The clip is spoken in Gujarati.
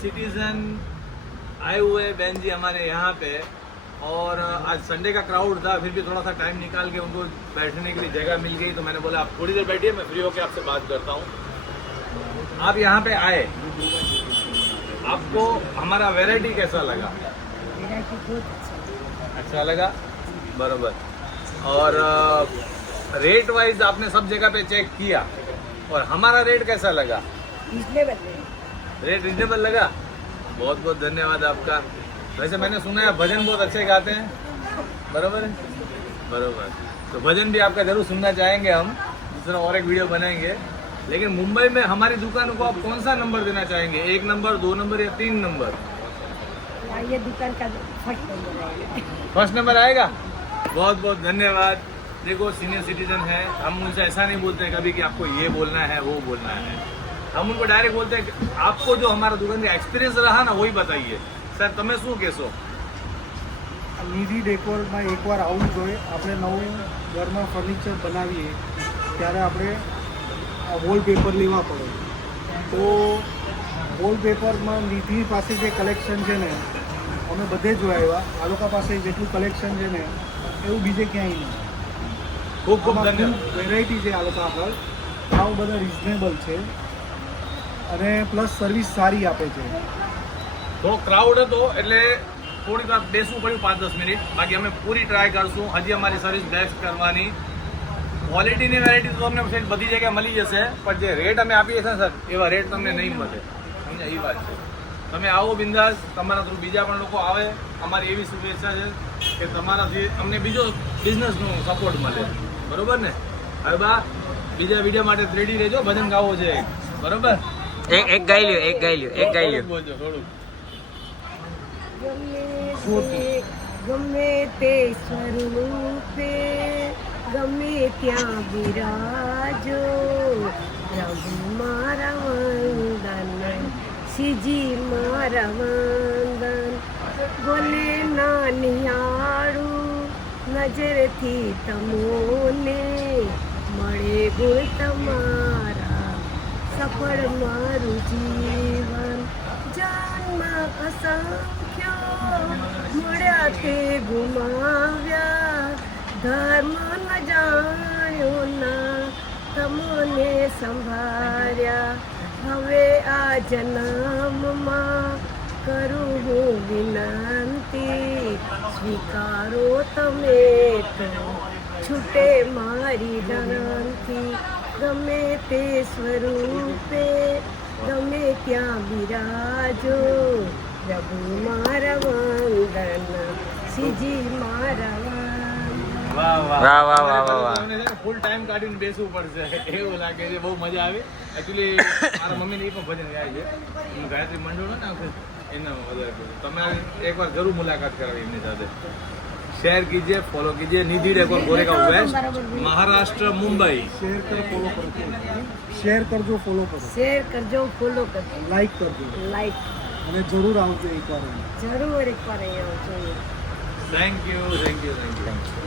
सिटीजन आए हुए बहन जी हमारे यहाँ पे, और आज संडे का क्राउड था, फिर भी थोड़ा सा टाइम निकाल के उनको बैठने के लिए जगह मिल गई, तो मैंने बोला आप थोड़ी देर बैठिए, मैं फ्री होकर आपसे बात करता हूँ। आप यहाँ पे आए, आपको हमारा वैरायटी कैसा लगा? अच्छा लगा, बराबर। और रेट वाइज आपने सब जगह पे चेक किया, और हमारा रेट कैसा लगा? रेट रिजनेबल लगा। बहुत बहुत धन्यवाद आपका। वैसे मैंने सुना है भजन बहुत अच्छे गाते हैं, बराबर है? बराबर। तो भजन भी आपका जरूर सुनना चाहेंगे हम, दूसरा और एक वीडियो बनाएंगे। लेकिन मुंबई में हमारी दुकान को आप कौन सा नंबर देना चाहेंगे? 1 नंबर, 2 नंबर या 3 नंबर? ये दुकान का फर्स्ट नंबर है। फर्स्ट नंबर आएगा। बहुत बहुत धन्यवाद। देखो सीनियर सिटीजन है, हम उनसे ऐसा नहीं बोलते कभी कि आपको ये बोलना है वो बोलना है, हम उनको डायरेक्ट बोलते हैं कि आपको जो हमारा दुकान का एक्सपीरियंस रहा ना वही बताइए। सर તમે શું કહેશો? નિધિ ડેકોરમાં એકવાર આવવું જોઈએ. આપણે નવું ઘરમાં ફર્નિચર બનાવીએ ત્યારે આપણે વોલપેપર લેવા પડે, તો વોલપેપરમાં નિધિ પાસે જે કલેક્શન છે ને અમે બધે જોયા આવ્યા, આ લોકો પાસે જેટલું કલેક્શન છે ને એવું બીજે ક્યાંય નહીં. ખૂબ ખૂબ ધન્યવાદ. વેરાયટી છે આ લોકો આગળ, ભાવ બધા રિઝનેબલ છે અને પ્લસ સર્વિસ સારી આપે છે. થોડો ક્રાઉડ હતો એટલે થોડીક વાર બેસવું પડ્યું 5-10 મિનિટ, બાકી અમે પૂરી ટ્રાય કરશું હજી અમારી સર્વિસ બેસ્ટ કરવાની. ક્વોલિટીની વેરાયટી તો તમને બધી જગ્યાએ મળી જશે, પણ જે રેટ અમે આપીએ છીએ સર એવા રેટ તમને નહીં મળે, સમજ્યા? એ વાત છે. તમે આવો બિંદાસ, તમારા થ્રુ બીજા પણ લોકો આવે, અમારી એવી શુભેચ્છા છે કે તમારાથી અમને બીજો બિઝનેસનો સપોર્ટ મળે, બરોબર ને? હવે બા બીજા વિડીયો માટે રેડી રહેજો, ભજન ગાવો છે, બરોબર? એક ગાઈ લ્યો, એક ગાઈ લ્યો, એક ગાઈ લ્યો. બોલજો થોડુંક. ગમે તે સ્વરૂપે ગમે ત્યાં બિરાજો, પ્રભુ મારા વંદન, શ્રીજી મારા વંદન. બોલે ના નિહાળું નજરથી તમોને, મળે ગુણ તમારા, સફળ મારું જીવન. જન્મ અસંખ્ય મળ્યા તે ગુમાવ્યા, ધર્મ ન જાણ્યો ના તમને સંભાળ્યા. હવે આ જન્મમાં કરું હું વિનંતી, સ્વીકારો તમે તો છૂટે મારી દનથી. ગમે તે સ્વરૂપે ગમે ત્યાં બિરાજો, પ્રભુ મારા વંદન, શ્રીજી મારા વંદન. વાહ વાહ વાહ વાહ વાહ વાહ વાહ. ફૂલ ટાઈમ કાઢીને બેસવું પડશે એવું લાગે છે. બહુ મજા આવી. એકચ્યુઅલી મારા મમ્મીને એ પણ ભજન ગાય છે, ગાયત્રી મંડળ હોય ને એના વધારે. તમે એકવાર જરૂર મુલાકાત કરાવી એમની સાથે. शेयर कीजिए, फॉलो कीजिए. Nidhi decor Goregaon west, Maharashtra, Mumbai. Share કરો, ફોલો કરો, શેર કરજો, ફોલો કરો, શેર કરજો, ફોલો કરજો, લાઈક કરજો લાઈક અને જરૂર આવજો એકવાર. જરૂર એકવાર અહીંયા આવજો. Thank you, thank you, thank you.